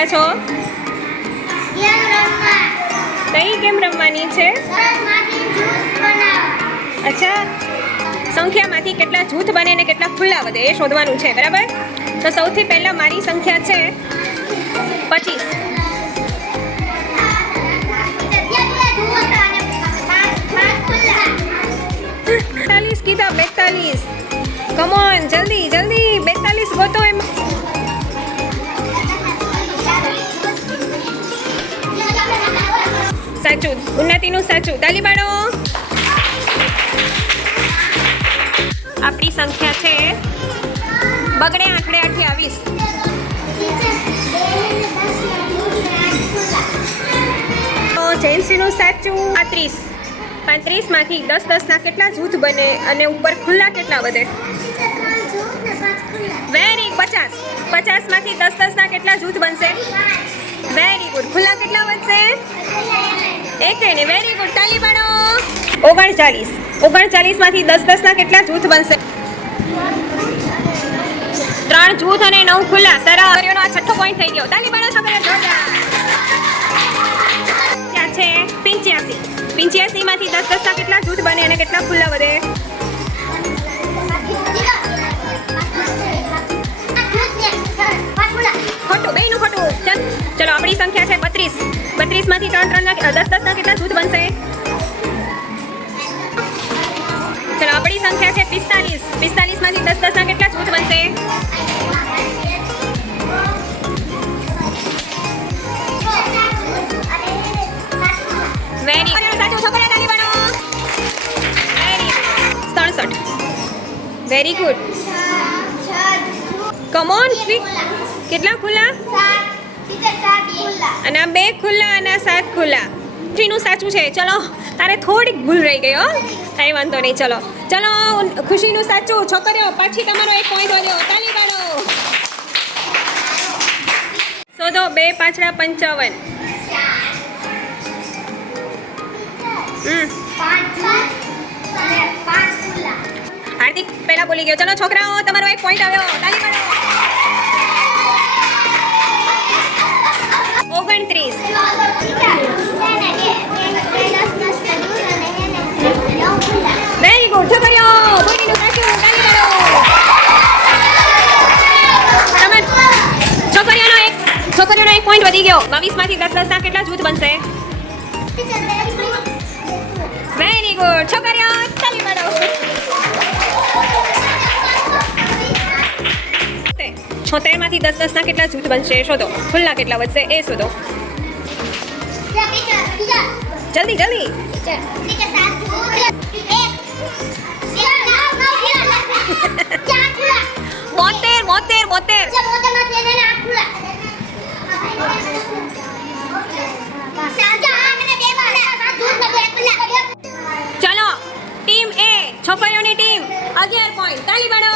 ઊભા છો? કઈ ગેમ રમવાની છે? અચ્છા સંખ્યામાંથી કેટલા જૂથ બને ને કેટલા ખુલ્લા વધે એ શોધવાનું છે બરાબર? તો સૌથી પહેલા મારી સંખ્યા છે પચીસ. ચાલીસ કીધા બેતાલીસ. કમોન જલ્દી જલ્દી. સાચું. ઉન્નતિનું સાચું. તાલી પાડો આપણી સંખ્યા છે બગડે આંકડે આઠે આવીશ જૈનસીનું સાચું. પાંત્રીસ પાંત્રીસમાંથી દસ દસના કેટલા જૂથ બને અને ઉપર ખુલ્લા કેટલા વધે? વેરી પચાસ. પચાસમાંથી દસ દસના કેટલા જૂથ બનશે? વેરી ગુડ ખુલ્લા કેટલા વધશે? એક ને વેરી ગુડ તાલી પાડો. ઓગણચાલીસ. ઓગણચાલીસમાંથી દસ દસના કેટલા જૂથ બનશે? ત્રણ જૂથ અને નવ ખુલ્લા. સરસ છોકરીઓનો આ છઠ્ઠો પોઈન્ટ થઈ ગયો. તાલી પાડો છોકરીઓ જોરદાર ત્યાં છે? પિંચ્યાસી. પિંચ્યાસીમાંથી દસ દસના કેટલા જૂથ બને અને કેટલા ખુલ્લા વધે? ખોટું બેનું ખોટું. ચલો, આપણી સંખ્યા છે બત્રીસ. બત્રીસમાંથી ત્રણ ત્રણ દસ દસના કેટલા જૂથ બનશે? ચલો, આપણી સંખ્યા છે પિસ્તાલીસ. પિસ્તાલીસમાંથી દસ દસના કેટલા જૂથ બનશે? વેરી સડસઠ વેરી ગુડ કમોન કેટલા ખુલ્લા? અને આ બે ખુલ્લા અને આ સાત ખુલ્લા. ખુશીનું સાચું છે. ચલો, તારે થોડીક ભૂલ રહી ગઈ હો. કાંઈ વાંધો નહીં, ચલો. ચલો ખુશીનું સાચું. છોકરીઓ, પાછી તમારો એક પોઈન્ટ વધ્યો. તાલી પાડો શોધો, બે પાછળા પંચાવન. હાર્દિક, પહેલા બોલી ગયો. ચલો, છોકરાઓ, તમારો એક પોઈન્ટ આવ્યો. તાલી પાડો એક પોઈન્ટ વધી ગયો. બાવીસમાંથી દસ દસના કેટલા જૂથ બનશે? વેરી ગુડ છોકરીઓ તાલી પાડો. છોતેરમાંથી દસ દસના કેટલા જૂથ બનશે? એ શોધો. ખુલ્લા કેટલા વધશે? એ શોધો. જલ્દી જલ્દી. ચલો ટીમ એ છોકરીઓની ટીમ અગિયાર પોઈન્ટ તાલી પાડો.